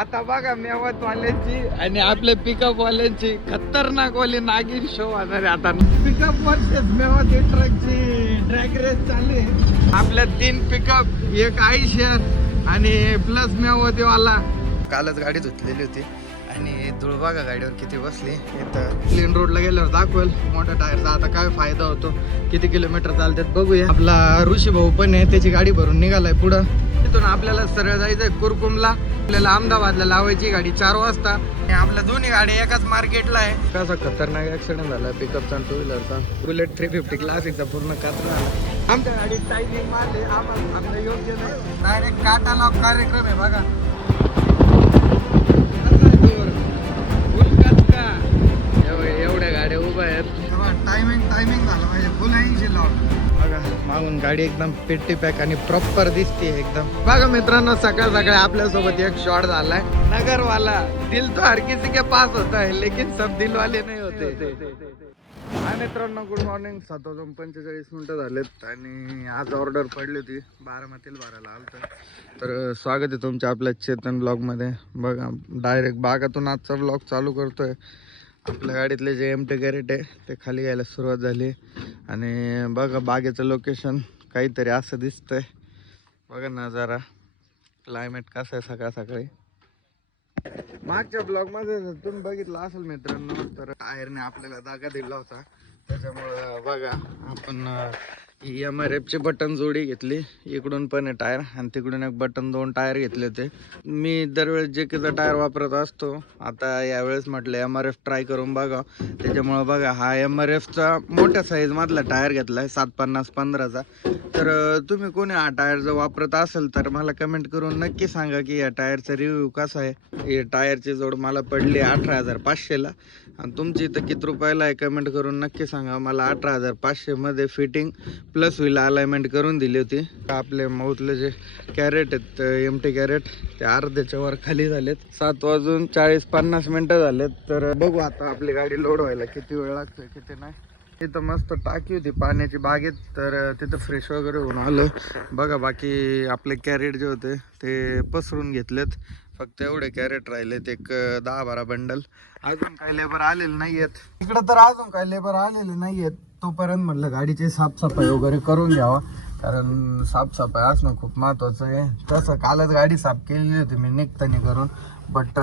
आता बघा मेवत वाल्यांची आणि आपल्या पिकअप वाल्यांची खतरनाक वाली नागिन शो होणार आहे. आता पिकअप वर्सेस मेवत ट्रकची ड्रॅग रेस चालली आपल्या तीन पिकअप एक आयशर आणि प्लस मेवती वाला कालच गाडी धुतलेली होती आणि धुळबागा गाडीवर किती बसली इथं प्लेन रोडला गेल्यावर दाखवेल. मोठ्या टायरचा आता काय फायदा होतो? किती किलोमीटर चालतात बघूया. आपला ऋषी भाऊ पण आहे त्याची गाडी भरून निघालाय पुढं. तिथून आपल्याला सरळ जायचंय कुरकुमला. आपल्याला अहमदाबादला लावायची गाडी चार वाजता. आणि आपल्या दोन्ही गाडी एकाच मार्केटला आहे. कसा खतरनाक ऍक्सिडेंट झाला पिकअपचा टू व्हीलरचा बुलेट थ्री फिफ्टी क्लासिकचा पूर्ण कचरा झाला आमच्या गाडीत टायमिंग मारले आम्हाला थांबणं योग्य नाही. डायरेक्ट काटा लॉक कार्यक्रम आहे बघा. एवढ्या गाड्या उभ्या आहेत. टायमिंग टायमिंग झालं पाहिजे. फुल ऐंशी बघा मागून गाडी एकदम पेटी पॅक आणि प्रॉपर दिसते एकदम. बघा मित्रांनो सकाळ सकाळ आपल्यासोबत एक शॉट झालाय. नगरवाला दिल तो हर किसी के पास होता है लेकिन सब दिल वाले नाही होते. हाय मित्रांनो गुड मॉर्निंग सात वाजून पंचेचाळीस मिनटं झालेत आणि आज ऑर्डर पडली होती. बारामतील भरायला आलं तर स्वागत आहे तुमच्या आपल्या चेतन ब्लॉगमध्ये बघा डायरेक्ट बागातून आजचा ब्लॉग चालू करतोय. आपल्या गाडीतले जे एम टी गॅरेट आहे ते खाली यायला सुरुवात झाली. आणि बघा बागेचं लोकेशन काहीतरी असं दिसतंय. बघा ना जरा क्लायमेट कसं आहे सकाळ सकाळी. मागच्या ब्लॉगमध्ये जर तुम्ही बघितलं असेल मित्रांनो तर टायरने आपल्याला दागा दिला होता. त्याच्यामुळं बघा आपण ही एम आर एफचे बटन जोडी घेतली. इकडून पण आहे टायर आणि तिकडून एक बटन दोन टायर घेतले होते. मी दरवेळेस जे काही टायर वापरत असतो. आता यावेळेस म्हटलं एम आर एफ ट्राय करून बघा. त्याच्यामुळं बघा हा एम आर एफचा मोठ्या साईज मधला टायर घेतला आहे सात पन्नास पंधराचा. तर तुम्ही कोणी हा टायर जर वापरत असेल तर मला कमेंट करून नक्की सांगा की या टायरचा रिव्ह्यू कसा आहे. हे टायरची जोड मला पडली अठरा हजार पाचशेला आणि तुमची इथं किती रुपयाला आहे कमेंट करून नक्की सांगा. मला अठरा हजार पाचशेमध्ये फिटिंग प्लस व्हील अलाइनमेंट करून दिली होती. आपले माऊथले जे कॅरेट आहेत एम टी कॅरेट ते अर्ध्याच्या वर खाली झालेत. सात वाजून चाळीस पन्नास मिनटं झालेत. तर बघू आता आपली गाडी लोड व्हायला किती वेळ लागतोय किती नाही. तिथं मस्त टाकी होती पाण्याची बागेत तर तिथं फ्रेश वगैरे होऊन आलं. बघा बाकी आपले कॅरेट जे होते ते पसरून घेतलेत. फक्त एवढे कॅरेट राहिलेत एक दहा बारा बंडल अजून काही लेबर आलेले नाही आहेत इकडं तर अजून काही लेबर आलेले नाही आहेत तोपर्यंत म्हटलं गाडीची साफसफाई वगैरे करून घ्यावा. कारण साफसफाई असणं खूप महत्वाचं आहे. तसं कालच गाडी साफ केलेली होती. मी निघताना करून बट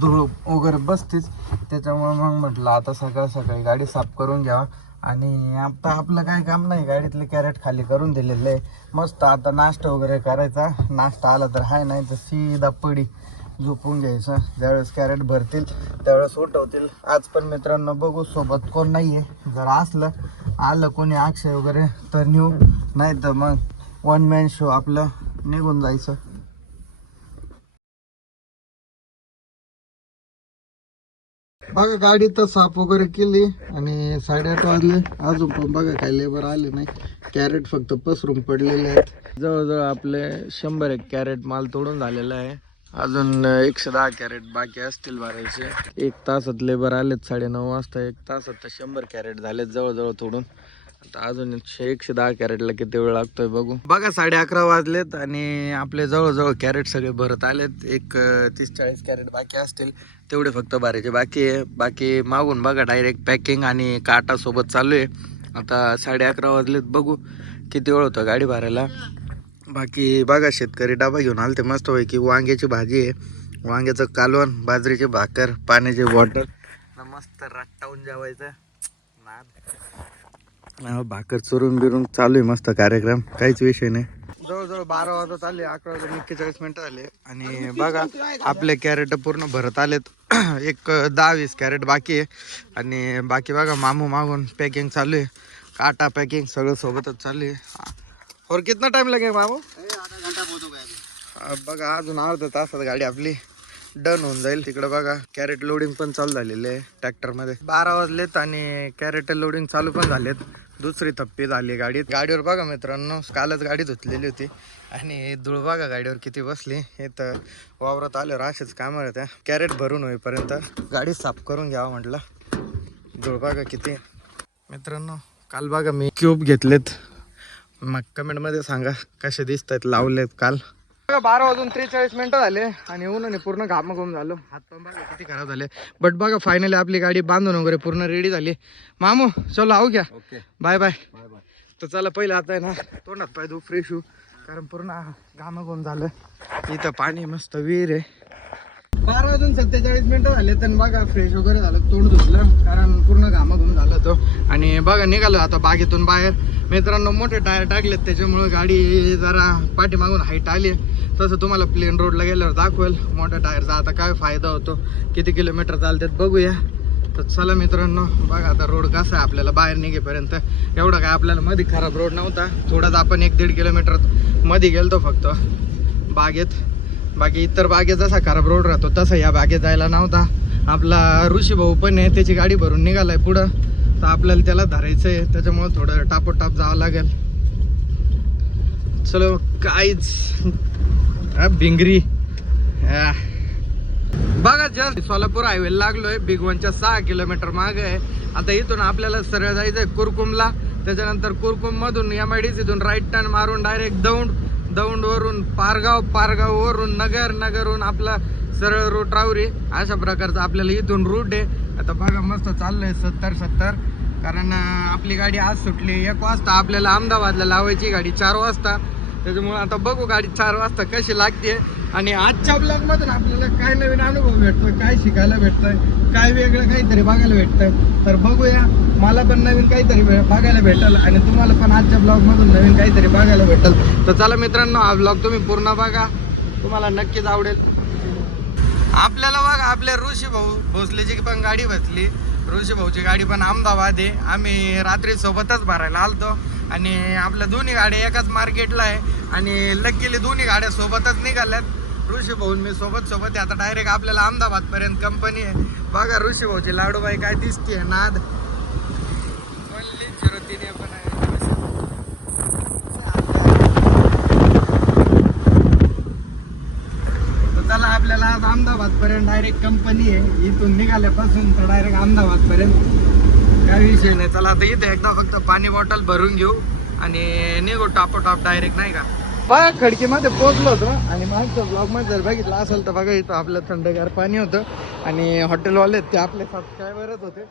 धूळ वगैरे बसतीच. त्याच्यामुळे मग म्हटलं आता सकाळ सकाळी गाडी साफ करून घ्यावा. आणि आता आपलं काय काम नाही गाडीतले कॅरेट खाली करून दिलेले. आहे मस्त आता नाश्ता वगैरे करायचा. नाश्ता आला तर हाय नाही तर सीधा पडी झोपून घ्यायचं. ज्यावेळेस कॅरेट भरतील त्यावेळेस उठवतील. आज पण मित्रांनो बघू सोबत कोण नाही आहे जर असलं आलं कोणी अक्षय वगैरे तर नेऊ. नाही तर मग वन मॅन शो आपलं निघून जायचं. बघा गाडी तर साफ वगैरे केली आणि साडेआठ वाजले अजून पण बघा काही लेबर आले नाही. कॅरेट फक्त पसरून पडलेले आहेत. जवळजवळ आपले शंभर एक कॅरेट माल तोडून झालेला आहे. अजून एकशे दहा कॅरेट बाकी असतील भरायचे. एक तासात लेबर आलेत साडे नऊ वाजता. एक तासात तर शंभर कॅरेट झालेत जवळजवळ तोडून. आता अजून एकशे एकशे दहा कॅरेटला किती वेळ लागतोय बघू. बघा साडे अकरा वाजलेत आणि आपले जवळजवळ कॅरेट सगळे भरत आलेत. एक तीस चाळीस कॅरेट बाकी असतील. तेवढे फक्त भरायचे बाकी आहे. बाकी मागून बघा डायरेक्ट पॅकिंग आणि काटा सोबत चालू आहे. आता साडे अकरा वाजलेत. बघू किती वेळ होतं गाडी भरायला. बाकी बघा शेतकरी डबा घेऊन आले ते मस्त पैकी वांग्याची भाजी आहे. वांग्याचं कालवण बाजरीचे भाकर पाण्याचे बॉटल मस्त रट्टावून जेवायचं. भाकर चुरून बिरून चालू आहे मस्त कार्यक्रम. काहीच विषय नाही. जवळजवळ बारा वाजत आले अकरा वाजून एक्केचाळीस मिनिटं आले आणि बघा आपले कॅरेट पूर्ण भरत आलेत. एक दहा वीस कॅरेट बाकी आहे. आणि बाकी बघा मामू मागून पॅकिंग चालू आहे. काटा पॅकिंग सगळं सोबतच चालू आहे. और कितना टाइम लगे मामू? अं, बघा अजून अर्धा तासात गाडी आपली डन होऊन जाईल. तिकडे बघा कॅरेट लोडिंग पण चालू झालेले आहे ट्रॅक्टरमध्ये. बारा वाजलेत आणि कॅरेट लोडिंग चालू पण झालेत. दुसरी थप्पी झाली गाडीत. गाडीवर बघा मित्रांनो कालच गाडी धुतलेली होती. आणि धुळ बघा गाडीवर किती बसली. हे तर वावरात आल्यावर असेच कामं होत्या कॅरेट भरून होईपर्यंत गाडी साफ करून घ्यावं म्हटलं. धुळ बघा किती. मित्रांनो काल बघा मी क्यूब घेतलेत. मग कमेंटमध्ये सांगा कसे दिसत आहेत लावलेत काल. बारा वाजून त्रेचाळीस मिनिटं झाले आणि उन्हाने पूर्ण घामाघूम झालो. हात पण बघा किती खराब झाले. बट बघा फायनली आपली गाडी बांधून वगैरे पूर्ण रेडी झाली. मामू चलो आऊ घ्या. Okay bye bye bye bye तर चला पहिलं आता आहे ना तोंडात पाय धू फ्रेश होऊ. कारण पूर्ण घामाघूम झालं. इथं पाणी मस्त विहीर आहे. बारा वाजून सत्तेचाळीस मिनिटं झाले तर बघा फ्रेश वगैरे झालं तोंड धुतलं कारण पूर्ण घामाघूम झालं होतो. आणि बघा निघालो आता बागेतून बाहेर. मित्रांनो मोठे टायर टाकलेत त्याच्यामुळं गाडी जरा पाठीमागून हाईट आली. तसं तुम्हाला प्लेन रोडला गेल्यावर दाखवेल. मोठ्या टायरचा आता काय फायदा होतो? किती किलोमीटर चालतात बघूया. तर चला मित्रांनो बघा आता रोड कसा आहे आपल्याला बाहेर निघेपर्यंत. एवढा काय आपल्याला मध्ये खराब रोड नव्हता. थोडाच आपण एक दीड किलोमीटरमध्ये गेलतो फक्त. बागेत. बाकी इतर बागेत जसा खराब रोड राहतो तसा या बागेत जायला नव्हता. आपला ऋषी भाऊ पण आहे त्याची गाडी भरून निघालाय पुढं. तर आपल्याला त्याला धरायचं आहे त्याच्यामुळं थोडं टापोटाप जावं लागेल. चलो काहीच भिंगरी. बघा जस्ट सोलापूर हायवे लागलोय. बिग वनच्या सहा किलोमीटर मागे आहे. आता इथून आपल्याला सरळ जायचंय कुरकुमला. त्याच्यानंतर कुरकुम मधून एम आय डी सीतून राईट टर्न मारून डायरेक्ट दौंड दौंडवरून पारगाव पारगाव वरून नगर नगरहून आपला सरळ रूट रावरी अशा प्रकारचा आपल्याला इथून रूट आहे. आता बघा मस्त चाललंय सत्तर सत्तर. कारण आपली गाडी आज सुटली. एक वाजता आपल्याला अहमदाबादला लावायची गाडी. चार वाजता. त्याच्यामुळे आता बघू गाडी चार वाजता कशी लागते. आणि आजच्या ब्लॉगमधून आपल्याला काय नवीन अनुभव भेटतो काय शिकायला भेटतंय काय वेगळं काहीतरी बघायला भेटतंय तर बघूया. मला पण नवीन काहीतरी भे- बघायला भेटल आणि तुम्हाला पण आजच्या ब्लॉग मधून नवीन काहीतरी बघायला भेटल. तर चला मित्रांनो हा ब्लॉग तुम्ही पूर्ण बघा. तुम्हाला नक्कीच आवडेल. आपल्याला बघा आपल्या ऋषी भाऊ भोसलेची पण गाडी बसली. ऋषी भाऊची गाडी पण अहमदाबाद आहे. आम्ही रात्री सोबतच भरायला आलतो. आणि आपल्या दोन्ही गाड्या एकाच मार्केटला आहे आणि लकीली दोन्ही गाड्या सोबतच निघाल्यात. ऋषी भाऊ मी सोबत सोबत. आता डायरेक्ट आपल्याला अहमदाबाद पर्यंत कंपनी आहे. बघा ऋषी भाऊची लाडूबाई काय दिसते नाद. 03 पण आहे. चला आपल्याला आज अहमदाबाद पर्यंत डायरेक्ट कंपनी आहे. इथून निघाल्यापासून तर डायरेक्ट अहमदाबाद पर्यंत काय विषय नाही. चला आता इथे एकदा फक्त पाणी बॉटल भरून घेऊ आणि निघू टापोटाप डायरेक्ट नाही का? बा खडकीमध्ये पोचलो होतो आणि मागच्या ब्लॉगमध्ये जर बघितलं असेल तर बघा इथं आपलं थंडगार पाणी होतं. आणि हॉटेलवाले ते आपले सबस्क्रायबरच होते.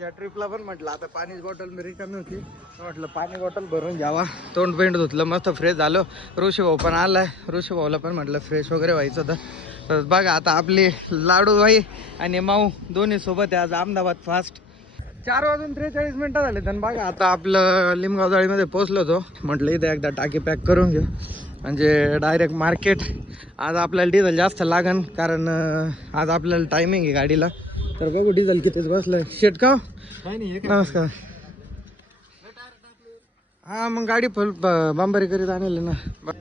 या ट्रिपला पण म्हटलं आता पाणी बॉटल मी रिकामी होती. म्हटलं पाणी बॉटल भरून घ्यावा. तोंड पेंट धुतलं मस्त फ्रेश झालो. ऋषी भाऊ पण आलाय. ऋषी भाऊला पण म्हटलं फ्रेश वगैरे व्हायचं होतं. तर बघा आता आपली लाडूबाई आणि माऊ दोन्ही सोबत आहे. आज अहमदाबाद फास्ट चार वाजून त्रेचाळीस मिनिटं झाले तर बघा आता आपलं लिमगाव जाळीमध्ये पोहोचलो होतो. म्हटलं इथे एकदा टाकी पॅक करून घेऊ. म्हणजे डायरेक्ट मार्केट आज आपल्याला डिझेल जास्त लागन कारण आज आपल्याला टायमिंग आहे गाडीला. तर बघू डिझेल कितीच बसलंय शेट का नमस्कार. हा मग गाडी फुल बांबारी करीत आणले ना.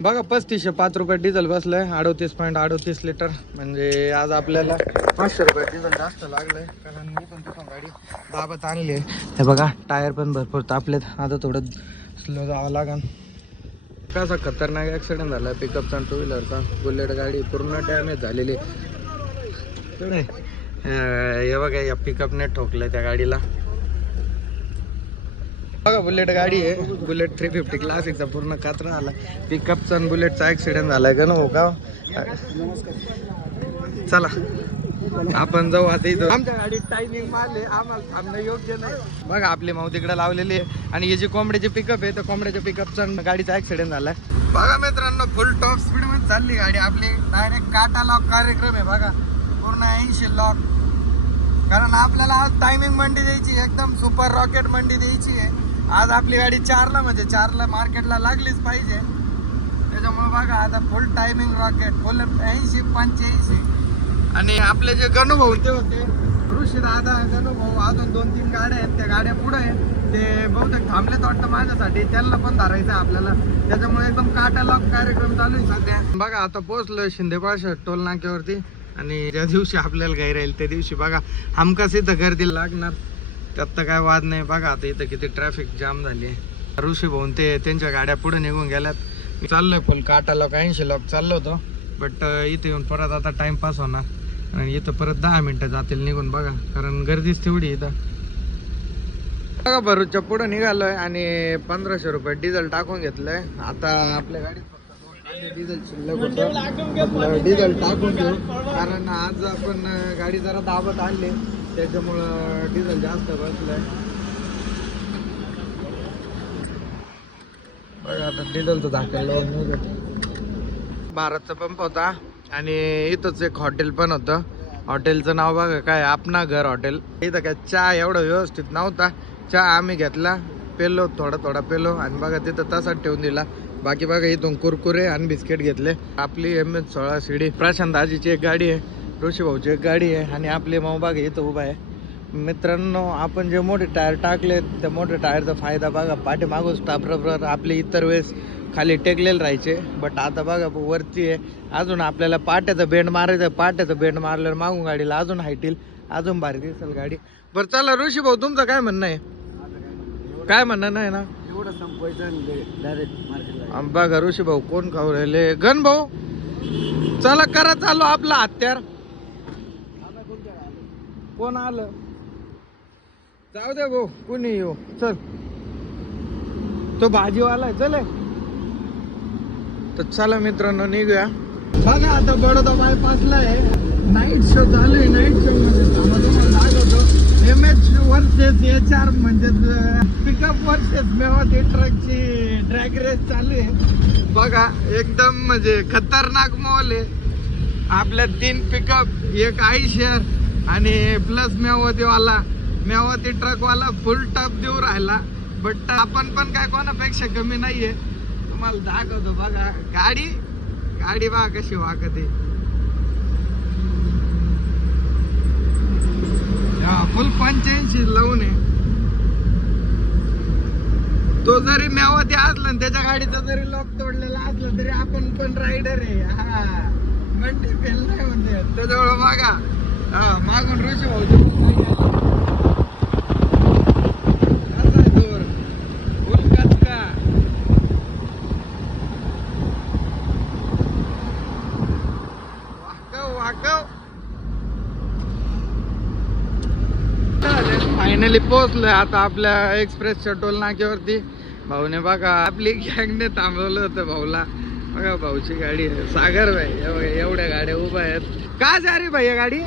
बघा पस्तीसशे पाच रुपये डिझेल बसलंय. अडोतीस पॉईंट अडोतीस लिटर म्हणजे आज आपल्याला पाचशे रुपये डिझेल जास्त लागलंय. कारण मी पण तिथून गाडी दाबत आणली आहे. हे बघा टायर पण भरपूर तापलेत. आता थोडं स्लो जावं लागन. कसा खतरनाक ॲक्सिडेंट झाला पिकअपचा टू व्हीलरचा बुलेट गाडी पूर्ण डॅमेज झालेली हे बघा या पिकअपने ठोकलं त्या गाडीला. बघा बुलेट गाडी आहे. बुलेट थ्री फिफ्टी क्लासिकचा पूर्ण कात्रा आला. पिकअपचा आणि बुलेटचा ॲक्सिडेंट झाला आहे का ना हो का? चला. आपण जाऊ आता इथं. आमच्या गाडीत टायमिंग मारले आम्हाला थांबणं योग्य नाही. बघा आपली माऊ तिकडे लावलेली आहे. आणि हे जे कोंबड्याचे पिकअप आहे तर कोंबड्याच्या पिकअपचा गाडीचा ऍक्सिडेंट झाला बघा मित्रांनो फुल टॉप स्पीडमध्ये चालली गाडी. आपली डायरेक्ट काटा लॉक कार्यक्रम आहे बघा. पूर्ण ऐंशी लॉक कारण आपल्याला आज टायमिंग मंडी द्यायची एकदम सुपर रॉकेट मंडी द्यायची आहे. आज आपली गाडी चारला म्हणजे चारला मार्केटला लागलीच पाहिजे. त्याच्यामुळे बघा आता फुल टायमिंग रॉकेट फुल ऐंशी पंच्याऐंशी. आणि आपले जे गणुभाऊ ते होते ऋषी दादा गणुभाऊ अजून दोन तीन गाड्या आहेत. त्या गाड्या पुढे आहेत ते बहुतेक थांबलेत वाटतं माझ्यासाठी. त्यांना पण धरायचं आहे आपल्याला. त्याच्यामुळे एकदम काटा लॉक कार्यक्रम चालू आहे सध्या. बघा आता पोहोचलो शिंदेपाशा टोल नाक्यावरती. आणि ज्या दिवशी आपल्याला गाई राहील त्या दिवशी बघा हमखास इथं गर्दी लागणार. त्यात तर काय वाद नाही. बघा आता इथं किती ट्रॅफिक जाम झाली आहे. ऋषी भाऊन ते त्यांच्या गाड्या पुढे निघून गेल्यात. मी चाललोय फुल काटा लोक ऐंशी लोक चाललो होतो. बट इथे येऊन परत आता टाइमपास होणार. आणि इथं परत दहा मिनटं जातील निघून बघा. कारण गर्दीच तेवढी इथं. बघा भरूच्या पुढं निघालोय आणि पंधराशे रुपये डिझेल टाकून घेतलंय. आता आपल्या गाडीत फक्त डिझेल शिल्लक होतं. डिझेल टाकून घेऊ. कारण आज आपण गाडी जरा दाबत आणली त्याच्यामुळं डिझेल जास्त बसलंय. बघा आता डिझेलचं झाकण लावून भारतचा पंप होता आणि इथंच एक हॉटेल पण होतं. हॉटेलचं नाव बघा काय आपना घर हॉटेल इथं काय चहा एवढा व्यवस्थित नव्हता. चहा आम्ही घेतला पेलो थोडा थोडा पेलो आणि बघा तिथं तसाच ठेवून दिला. बाकी बघा इथून कुरकुरे आणि बिस्किट घेतले. आपली एम एच सोळा शिडी प्रशांत आजीची एक गाडी आहे. ऋषी भाऊची एक गाडी आहे आणि आपली मऊ बघा इथं उभा आहे. मित्रांनो आपण जे मोठे टायर टाकले त्या मोठ्या टायरचा फायदा बघा पाठीमागून स्टाफरबर आपले इतर वेळेस खाली टेकलेले राहायचे. बट आता बघा वरती आहे. अजून आपल्याला पाट्याचं बेंड मारायचं पाट्याचं बेंड मारल्यावर मागून गाडीला अजून हायटील अजून भारी दिसेल गाडी. बरं चला ऋषी भाऊ तुमचं काय म्हणणं आहे? काय म्हणणं नाही ना? डायरेक्ट बघा ऋषी भाऊ कोण खाऊ राहिले? गण भाऊ चला करा चालू आपला हत्यार. कोण आलं? जाऊ दे भाऊ कुणी येऊ? चल. तो भाजीवाला आहे चल. तर चला मित्रांनो निघूया. बघा आता बडोदा बायपासला आहे. नाईट शो चालू आहे नाईट शो मध्ये M H versus H R म्हणजेच पिकअप वर्सेस मेवाती ट्रकची ड्रॅग रेस चालू आहे. बघा एकदम म्हणजे खतरनाक मॉल आहे. आपल्या तीन पिकअप एक आयशर आणि प्लस मेवतीवाला मेवती ट्रकवाला फुल टप देऊ राहिला. बट आपण पण काय कोणापेक्षा कमी नाहीये. तुम्हाला दाखवतो बघा. गाडी गाडी बघा कशी वागते. फुल पंच्याऐंशी लावून आहे. तो जरी मेवती असला आणि त्याच्या गाडीचा जरी लॉक तोडलेला असला तरी आपण पण रायडर आहे. हा मंडी फेल नाही म्हणजे त्याच्यामुळे बघा. हा मागून ऋषी भाऊ फायनली पोहोचलोय आता आपल्या एक्सप्रेसच्या टोल नाक्यावरती. भाऊने बघा आपली गँगने थांबवलं होतं भाऊला. बघा भाऊची गाडी आहे. सागर भाई बघा, एवढ्या गाड्या उभ्या आहेत. का जा रही भैया गाडी?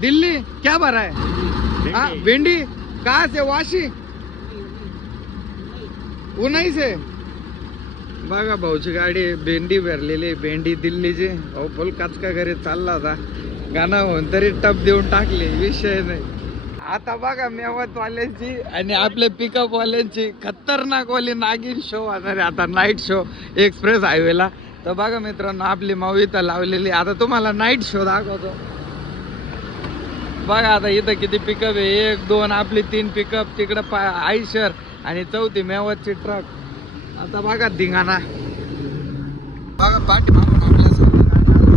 दिल्ली क्या भरा है? हाँ भिंडी कहाँ से वाशी? उन्हाई से? बघा भाऊची गाडी आहे, भेंडी भरलेली आहे, भेंडी दिल्लीची. भाऊ फुल काचका घरी चालला होता. गाणं होऊन तरी टप देऊन टाकली विषय नाही. आता बघा मेवतवाल्यांची आणि आपल्या पिकअपवाल्यांची खतरनाकवाली खतरनाक वाली नागिन शो होणार आहे आता नाईट शो एक्सप्रेस हायवेला तर बघा मित्रांनो आपली माऊ इथं लावलेली. आता तुम्हाला नाईट शो दाखवतो. बघा आता इथं किती पिकअप आहे. एक दोन आपली तीन पिकअप तिकडं पा आयशर आणि चौथी मेवतची ट्रक आता बघा धिंगाणा. बघा पाठी मागून आपल्यासमोर गाडी आलं.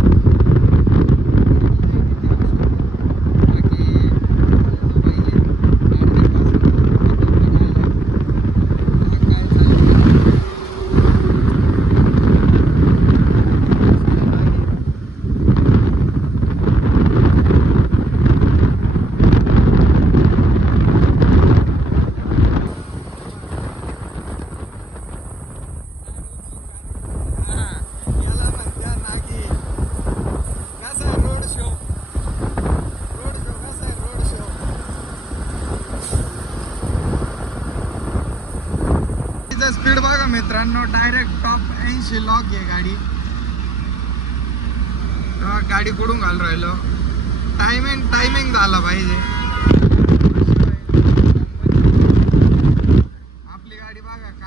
याला म्हणतात नागी. कसा आहे रोड शो रोड शो कसा आहे रोड शो तिचा स्पीड बघा मित्रांनो डायरेक्ट टॉप ऐंशी लॉक आहे गाडी तेव्हा गाडी कुठून घालून राहिलो टायमिंग टायमिंग झाला पाहिजे आपली गाडी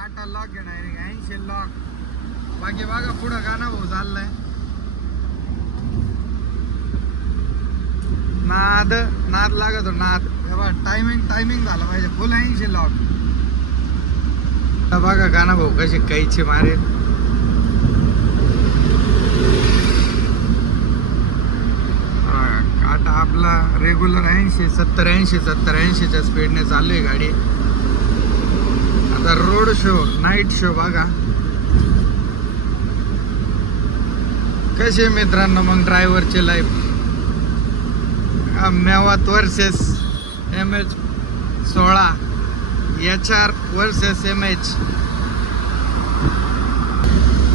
बघा काटा लॉक आहे. ऐंशी लॉक बाकी बघा पुढं गाणं भाऊ चाललंय. नाद नाद लागतो नाद. बघा टायमिंग टायमिंग झालं पाहिजे. फुल ऐंशी लॉक बघा गाणं भाऊ कशी कैची मारे काटा आपला रेग्युलर ऐंशी सत्तर ऐंशी सत्तर ऐंशीच्या स्पीडने चालू आहे गाडी. आता रोड शो नाईट शो बघा. कसे मित्रांनो मग ड्रायव्हरचे life Mewat versus M H सोळा H R versus M H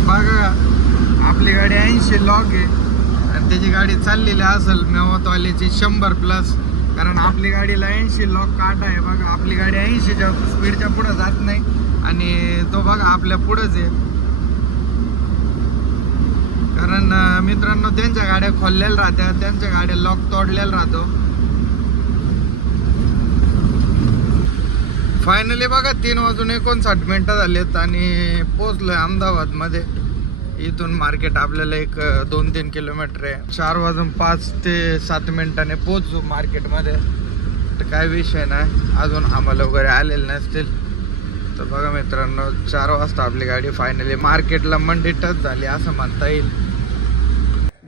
बघा आपली गाडी ऐंशी लॉक आहे. आणि त्याची गाडी चाललेली असेल मेवातवाल्याची शंभर प्लस कारण आपली गाडीला ऐंशी लॉक काटा आहे बघा. आपली गाडी ऐंशीच्या स्पीडच्या पुढं जात नाही. आणि तो बघा आपल्या पुढंच आहे. कारण मित्रांनो त्यांच्या गाड्या खोललेल्या राहत्या. त्यांच्या गाड्या लॉक तोडलेला राहतो. फायनली बघा तीन वाजून एकोणसाठ मिनटं झालेत आणि पोचलोय अहमदाबादमध्ये. इथून मार्केट आपल्याला एक दोन तीन किलोमीटर आहे. चार वाजून पाच ते सात मिनिटाने पोचू मार्केटमध्ये. तर काय विषय नाही. अजून आम्हाला वगैरे आलेले नसतील. तर बघा मित्रांनो चार वाजता आपली गाडी फायनली मार्केटला मंडी टच झाली असं म्हणता येईल.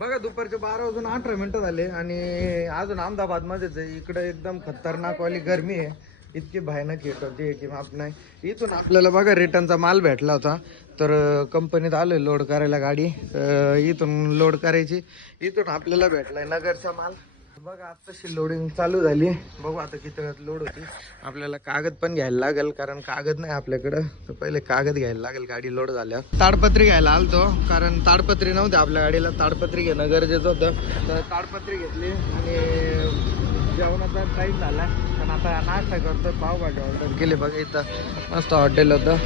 बघा दुपारचे बारा वाजून अठरा मिनिटं झाले आणि अजून अहमदाबादमध्येच इकडं आहे एकदम खतरनाक वाली गरमी आहे. इतकी भयानक येत होती की माप नाही. इथून आपल्याला बघा रिटर्नचा माल भेटला होता. तर कंपनीत आलोय लोड करायला गाडी. इथून लोड करायची. इथून आपल्याला भेटलाय नगरचा माल. बघा आत्ताशी लोडिंग चालू झाली. बघू आता किती वेळात लोड होती. आपल्याला कागद पण घ्यायला लागेल कारण कागद नाही आपल्याकडं. तर पहिले कागद घ्यायला लागेल गाडी लोड झाल्यावर. ताडपत्री घ्यायला आलतो कारण ताडपत्री नव्हती आपल्या गाडीला. ताडपत्री घेणं गरजेचं होतं. तर ताडपत्री घेतली आणि जेवणाचा टाईम झाला. आता नाश्ता करतो पावभाजी ऑर्डर केली बघा इथं. मस्त हॉटेल होतं.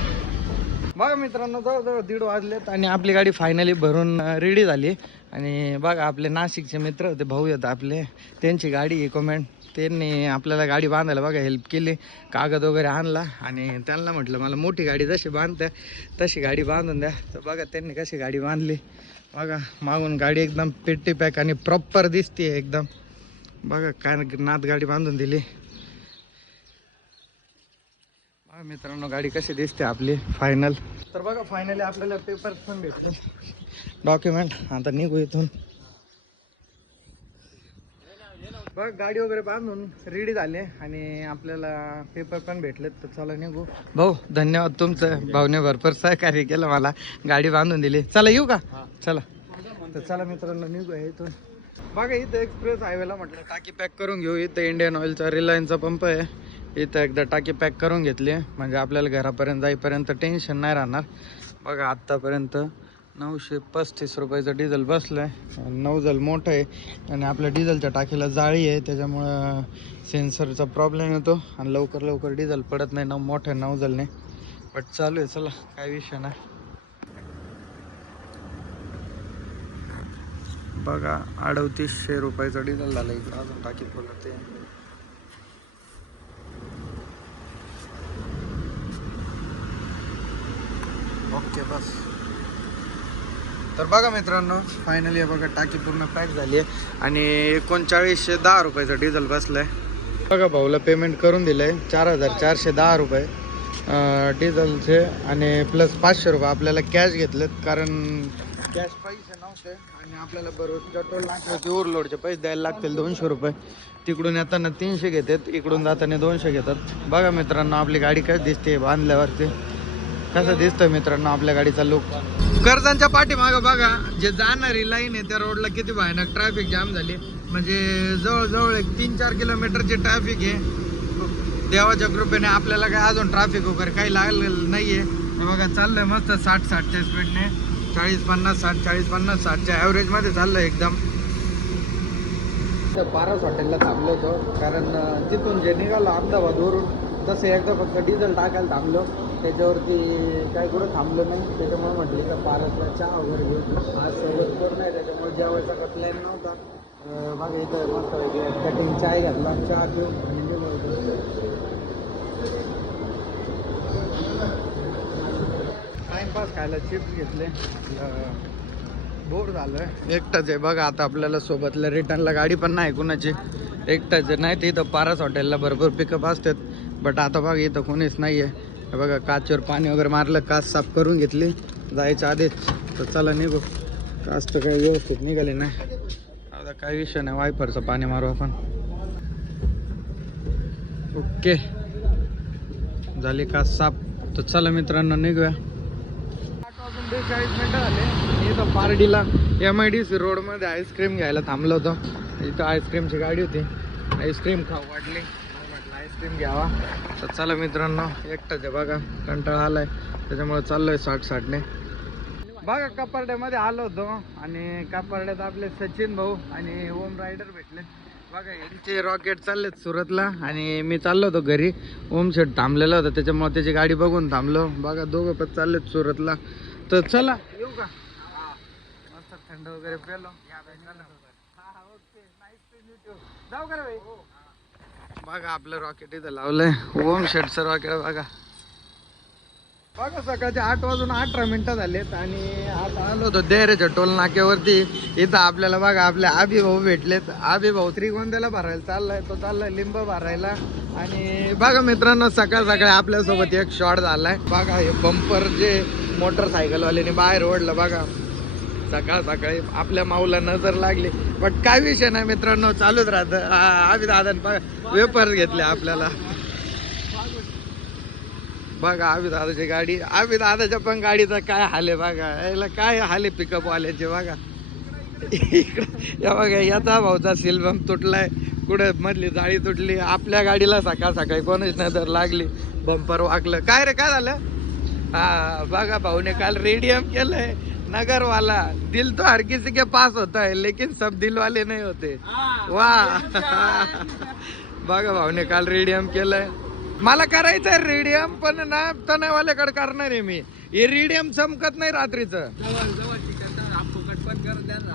बघा मित्रांनो जवळजवळ दीड वाजलेत आणि आपली गाडी फायनली भरून रेडी झाली. आणि बघा आपले नाशिकचे मित्र होते भाऊ होते आपले. त्यांची गाडी इकोमेंट त्यांनी आपल्याला गाडी बांधायला बघा हेल्प केली. कागद वगैरे आणला आणि त्यांना म्हटलं मला मोठी गाडी जशी बांधत्या तशी गाडी बांधून द्या. तर बघा त्यांनी कशी गाडी बांधली. बघा मागून गाडी एकदम पेटी पॅक आणि प्रॉपर दिसते एकदम. बघा काय नात गाडी बांधून दिली. मित्रांनो गाडी कशी दिसते आपली? फायनल तर बघा फायनली आपल्याला पेपर पण भेटले. डॉक्युमेंट आता निघू इथून. बघ गाडी वगैरे बांधून रेडी झाले आणि आपल्याला पेपर पण भेटलेत. तर चला निघू. भाऊ धन्यवाद तुमचं. भाऊने भरपूर सहकार्य केलं मला. गाडी बांधून दिली. चला येऊ का? चला. तर चला मित्रांनो निघूया इथून. बघा इथं एक्सप्रेस हायवेला म्हटलं टाकी पॅक करून घेऊ. इथं इंडियन ऑइलचा रिलायन्सचा पंप आहे. इथं एकदा टाकी पॅक करून घेतली. म्हणजे आपल्याला घरापर्यंत जाईपर्यंत टेन्शन नाही राहणार. बघा आत्तापर्यंत नऊशे पस्तीस रुपयाचं डिझेल बसलं आहे नवजल मोठं आहे. आणि आपल्या डिझेलच्या टाकीला जाळी आहे. त्याच्यामुळं सेन्सरचा प्रॉब्लेम येतो. आणि लवकर लवकर डिझेल पडत नाही. ना मोठ्या नवजलने बट चालू आहे. चला काय विषय नाही. बघा अडतीसशे रुपयाचं डिझेल झालं. इकडं अजून टाकी फुलं ते ओके बस. तर बघा मित्रांनो फायनली बघा टाकी पूर्ण पॅक झाली आहे. आणि एकोणचाळीसशे दहा रुपयाचं डिझेल बसला आहे बघा भाऊला पेमेंट करून दिलं आहे चार हजार चारशे दहा रुपये डिझेलचे आणि प्लस पाचशे रुपये आपल्याला कॅश घेतलेत कारण कॅश पैसे नव्हते आणि आपल्याला बरोबर टोल नाक्यावरती ओरलोडचे पैसे द्यायला लागतील दोनशे रुपये. तिकडून येताना तीनशे घेतात इकडून जाताना दोनशे घेतात. बघा मित्रांनो आपली गाडी कशी दिसते बांधल्यावरती. कसं दिसतोय मित्रांनो आपल्या गाडीचा लुक कर्जांच्या पाठीमागं बघा जे जाणारी लाईन आहे त्या रोडला किती भयानक ट्रॅफिक जाम झाली. म्हणजे जवळजवळ एक तीन चार किलोमीटरची ट्रॅफिक आहे. देवाच्या कृपेने आपल्याला काय अजून ट्रॅफिक वगैरे काही लागलेलं नाही हे बघा चाललंय मस्त साठ साठच्या स्पीडने चाळीस पन्नास साठ चाळीस पन्नास साठच्या ॲव्हरेजमध्ये चाललं चाललंय एकदम. पारस हॉटेलला थांबलो होतो कारण तिथून जे निघालो अहमदाबादवरून तसं एकदा फक्त डिझेल टाकायला थांबलो. त्याच्यावरती काय कुठं थांबलं नाही. त्याच्यामुळे म्हटलं तर पारसला चहा वगैरे घेऊ आज सोबत कोण नाही त्याच्यामुळे जेवायचा का प्लॅन नव्हता. मग इथं मस्त कटिंग चाय घातला चहा घेऊन आणि टाइमपास खायला चिप्स घेतले. बोर झालं एकटाच आहे बघा आता आपल्याला सोबतल्या रिटर्नला गाडी पण नाही कुणाची. एकटाच आहे. नाही ते इथं पारस हॉटेलला भरपूर पिकअप असतात. बट आता बघा इथं कोणीच नाही आहे हे बघा काचवर पाणी वगैरे मारलं काच साफ करून घेतली. जायच्या आधीच. तर चला निघू. काच तर काही व्यवस्थित निघाले नाही. आता काही विषय नाही वायफरचं पाणी मारू आपण. ओके. झाली काच साफ. तर चला मित्रांनो निघूया. आठ वाजून बेचाळीस मिनटं झाले इथं पारडीला एम आय डी सी रोडमध्ये आईस्क्रीम घ्यायला थांबलो होतो. इथं आईस्क्रीमची गाडी होती. आईस्क्रीम खाऊ वाटली. आईस्क्रीम घ्यावा. तर चला मित्रांनो एकटाच आहे बघा कंटाळा आलाय. त्याच्यामुळे चाललोय साठ साठने बघा कपारड्यामध्ये आलो होतो. आणि कपारड्यात आपले सचिन भाऊ आणि ओम रायडर भेटले. बघा यांचे रॉकेट चाललेत सुरतला. आणि मी चाललो होतो घरी. ओम शेट थांबलेला होता. त्याच्यामुळे त्याची गाडी बघून थांबलो. बघा दोघं पण चाललेत सुरतला. तर चला. येऊ का? मस्त थंड वगैरे पेलो. जाऊ का रे भाई बघा आपलं रॉकेट इथं लावलंय. ओम शेटचं रॉकेट बघा. बघा सकाळचे आठ वाजून अठरा मिनिटं झालेत आणि आता आलो होतो देरेच्या टोल नाक्यावरती. इथं आपल्याला बघा आपले आबी भाऊ भेटलेत. आबी भाऊ त्रिगोंद्याला भरायला चाललाय तो चाललाय लिंब भरायला. आणि बघा मित्रांनो सकाळ सकाळी आपल्यासोबत एक शॉट झालाय. बघा हे बंपर जे मोटरसायकलवाल्याने बाहेर ओढलं बघा. सकाळ सकाळी आपल्या माऊला नजर लागली. पण काय विषय नाही मित्रांनो चालूच राहतं. आम्ही दादा वेपर घेतले आपल्याला. बघा आम्ही दादाची गाडी आम्ही दादाच्या पण गाडीचा काय हाल आहे बघा. याला काय हाल आहे पिकअप वाल्याचे बघा. इकडं या बघा याचा भाऊचा सिल्बम तुटलाय. कुठं मधली जाळी तुटली. आपल्या गाडीला सकाळ सकाळी कोणीच नजर लागली. बंपर वाकलं. काय रे काय झालं? हा बघा भाऊने काल रेडियम केलंय. नगर वाला दिल तो हर किसी के पास होता है लेकिन सब दिल वाले नहीं होते वाह बघा भाऊने काल रेडियम केलंय. मला करायचंय रेडियम पण ना तणावाल्याकडे करणार आहे मी. हे रेडियम चमकत नाही रात्रीचं.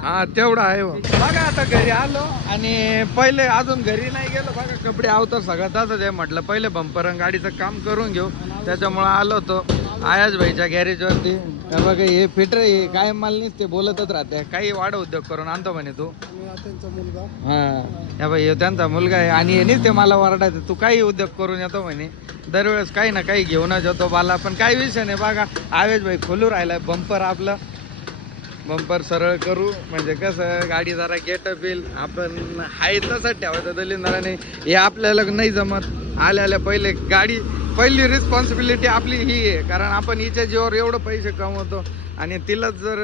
हा तेवढं आहे हो. बघा आता घरी आलो आणि पहिले अजून घरी नाही गेलो. बघा कपडे आवतर सगळं तसंच आहे म्हटलं. पहिले बंपर गाडीचं काम करून घेऊ. त्याच्यामुळे आलो होतो. आयाज भाईच्या गॅरेजवरती हे बघा हे फिटर हे काय माल ते बोलतच राहते. काही वाढ उद्योग करून आणतो म्हणे तू. हा या बाई ह्यो त्यांचा मुलगा आहे आणि हे ते मला वरडायचं. तू काही उद्योग करून येतो म्हणे. दरवेळेस काही ना काही घेऊनच येतो बाला. पण काही विषय नाही बघा आवेश भाई खोलू राहिलाय बंपर आपलं. बंपर सरळ करू. म्हणजे कसं गाडी जरा गेटअप येईल. आपण हाय तसंच ठेवायचं दलिंदराने. हे आपल्याला नाही जमत. आल्या आल्या पहिले गाडी पहिली रिस्पॉन्सिबिलिटी आपली ही आहे. कारण आपण हिच्या जीवावर एवढं पैसे कमवतो आणि तिलाच जर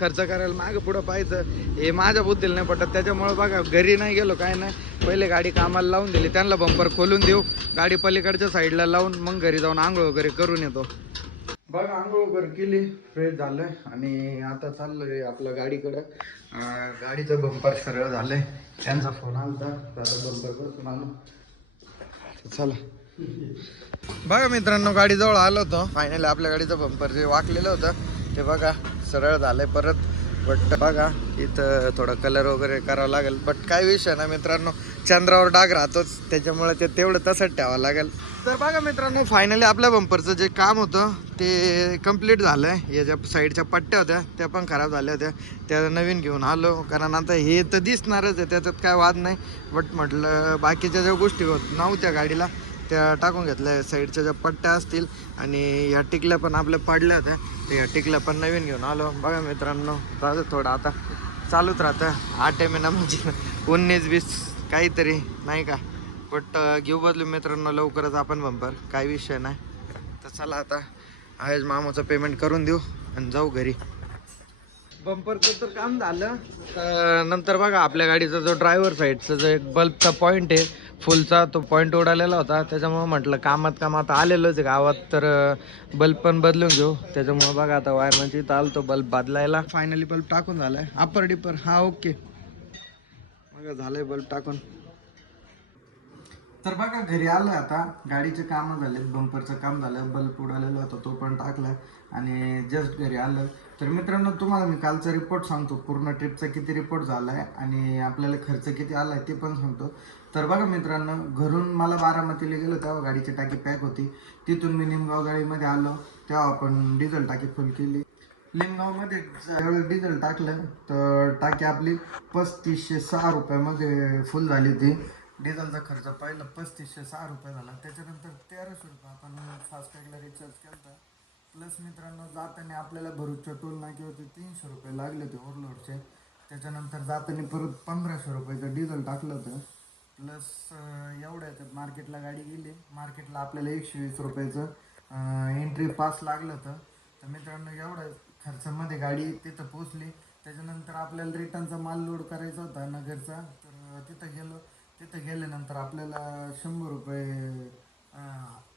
खर्च करायला मागं पुढं पाहायचं हे माझ्या बुद्धीला नाही पटत. त्याच्यामुळं बघा घरी नाही गेलो काय नाही. पहिले गाडी कामाला लावून दिली. त्यांना बंपर खोलून देऊ. गाडी पलीकडच्या साईडला लावून मग घरी जाऊन आंघोळ वगैरे करून येतो. बघ आंघोळ वगैरे केली फ्रेश झालं आणि आता चाललोय आपल्या गाडीकडं. गाडीचं बंपर सरळ आहे त्यांचा फोन आला होता बंपर बसून आलो. चला. बघा मित्रांनो गाडीजवळ आलो होतो. फायनली आपल्या गाडीचं बंपर जे वाकलेलं होतं ते बघा सरळ झालंय परत. बट बघा इथं थोडं कलर वगैरे करावं लागेल. बट काय विषय ना मित्रांनो चंद्रावर डाग राहतोच. त्याच्यामुळे ते तेवढं तसंच ठेवावं लागेल. तर बघा मित्रांनो फायनली आपल्या बंपरचं जे काम होतं ते कंप्लीट झालं आहे या ज्या साईडच्या पट्ट्या होत्या त्या पण खराब झाल्या होत्या. त्या नवीन घेऊन आलो कारण आता हे तर दिसणारच आहे. त्याच्यात काय वाद नाही. बट म्हटलं बाकीच्या ज्या गोष्टी होत नव्हत्या गाडीला त्या टाकून घेतल्या. साईडच्या ज्या पट्ट्या असतील आणि ह्या टिकल्या पण आपल्या पडल्या होत्या. तर ह्या टिकल्या पण नवीन घेऊन आलो. बघा मित्रांनो जाऊ थोडं आता. चालूच राहतं. आठ एम एन म्हणजे उन्नीस वीस काहीतरी नाही का? बट घेऊ बदलू मित्रांनो लवकरच आपण बंपर काही विषय नाही. तर चला आता आहेच मामाचं पेमेंट करून देऊ आणि जाऊ घरी. बंपरचं तर काम झालं. तर नंतर बघा आपल्या गाडीचा जो ड्रायव्हर साईडचा जो एक बल्बचा पॉईंट आहे फुलचा तो पॉईंट उडालेला होता. त्याच्यामुळं म्हटलं कामात कामात आलेलोच आहे. गावात तर बल्ब पण बदलून घेऊ. त्याच्यामुळं बघा आता वायर इथं आलो तो बल्ब बदलायला. फायनली बल्ब टाकून झालाय. अपर डिपर हा ओके बघा झालंय बल्ब टाकून. तर बघा घरी आलं आता. गाडीचे काम झालेत बंपरचं काम झालं बल्ब उडालेला होता तो पण टाकला. आणि जस्ट घरी आलं. तर मित्रांनो तुम्हाला मी कालचा रिपोर्ट सांगतो. पूर्ण ट्रिपचा किती रिपोर्ट झालाय आणि आपल्याला खर्च किती आला आहे ते पण सांगतो. तर बघा मित्रांनो घरून मला बारामतीला गेलो तेव्हा गाडीची टाकी पॅक होती. तिथून मी निमगाव गाडीमध्ये आलो तेव्हा आपण डिझेल टाकी फुल केली. निमगावमध्ये ज्यावेळेस डिझेल टाकलं तर टाकी आपली पस्तीसशे सहा रुपयामध्ये फुल झाली होती. डिझेलचा खर्च पहिला पस्तीसशे सहा रुपये झाला. त्याच्यानंतर तेराशे रुपये आपण फास्टॅगला रिचार्ज केला प्लस मित्रांनो जाताना आपल्याला भरूचच्या टोल नाक्यावरती तीनशे रुपये लागले होते ओव्हरलोडचे त्याच्यानंतर जाताना परत पंधराशे रुपयाचं डिझेल टाकलं होतं. प्लस एवढ्या तर मार्केटला गाडी गेली. मार्केटला आपल्याला एकशे वीस रुपयाचं एंट्री पास लागलं होतं. तर मित्रांनो एवढ्या खर्चामध्ये गाडी तिथं पोचली त्याच्यानंतर आपल्याला रिटर्नचा माल लोड करायचा होता नगरचा. तर तिथं गेलो. तिथं गेल्यानंतर आपल्याला शंभर रुपये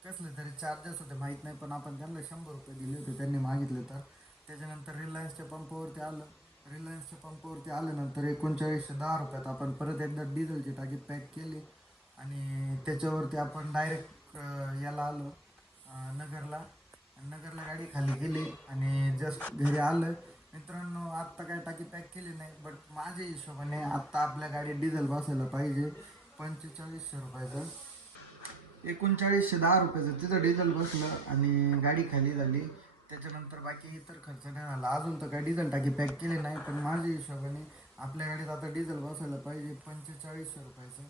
कसले तरी चार्जेस होते माहीत नाही. पण आपण त्यांना शंभर रुपये दिले होते त्यांनी मागितले तर त्याच्यानंतर रिलायन्सच्या पंपावरती आलं. रिलायन्सच्या पंपावरती आल्यानंतर एकोणचाळीसशे दहा रुपयात आपण परत एकदा डिझेलची टाकी पॅक केली. आणि त्याच्यावरती आपण डायरेक्ट याला आलो नगरला. नगरला गाडी खाली गेली आणि जस्ट घरी आलं मित्रांनो आत्ता काय टाकी पॅक केली नाही बट माझ्या हिशोबाने आत्ता आपल्या गाडीत डिझेल बसायला पाहिजे. पंचेचाळीसशे रुपयाचं. एकोणचाळीसशे दहा रुपयाचं तिथं डिझेल बसलं आणि गाडी खाली झाली. त्याच्यानंतर बाकी इतर खर्च नाही झाला अजून तर काय डिझेल टाकी पॅक केले नाही पण माझ्या हिशोबाने आपल्या गाडीत आता डिझेल बसायला पाहिजे पंचेचाळीसशे रुपयाचं.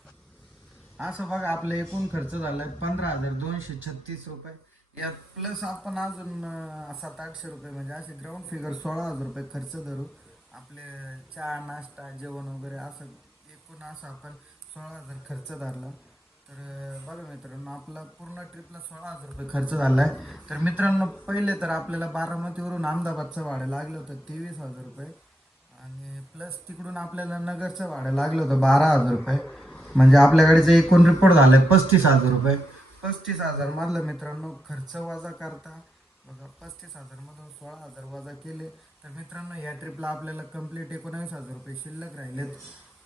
असं बघा आपला एकूण खर्च झाला आहे पंधरा हजार दोनशे छत्तीस रुपये. यात प्लस आपण अजून सात आठशे रुपये म्हणजे असे ग्राउंड फिगर सोळा हजार रुपये खर्च धरू. आपले चहा नाश्ता जेवण वगैरे असं एकूण असं आपण सोळा हजार खर्च धरला. तर बघा मित्रांनो आपला पूर्ण ट्रिपला सोळा हजार रुपये खर्च झाला आहे तर मित्रांनो पहिले तर आपल्याला बारामतीवरून अहमदाबादचं भाडं लागलं होतं तेवीस हजार रुपये. आणि प्लस तिकडून आपल्याला नगरचं भाडं लागलं होतं बारा हजार रुपये. म्हणजे आपल्या गाडीचा एकूण रिपोर्ट झालाय पस्तीस हजार रुपये. पस्तीस हजार मधलं मित्रांनो खर्च वजा करता. बघा पस्तीस हजारमधून सोळा हजार वजा केले. तर मित्रांनो या ट्रिपला आपल्याला कंप्लीट एकोणावीस हजार रुपये शिल्लक राहिलेत.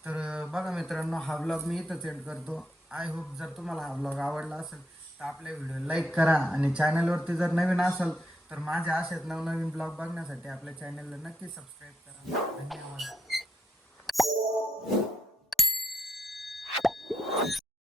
तर बघा मित्रांनो हा ब्लॉग मी इथंच एंड करतो. आय होप जर तुम्हाला हा ब्लॉग आवडला असेल तर आपल्या व्हिडिओ लाईक करा. आणि चॅनलवरती जर नवीन असाल तर माझ्या असे नवनवीन ब्लॉग बघण्यासाठी आपल्या चॅनलला नक्की सबस्क्राईब करा. धन्यवाद.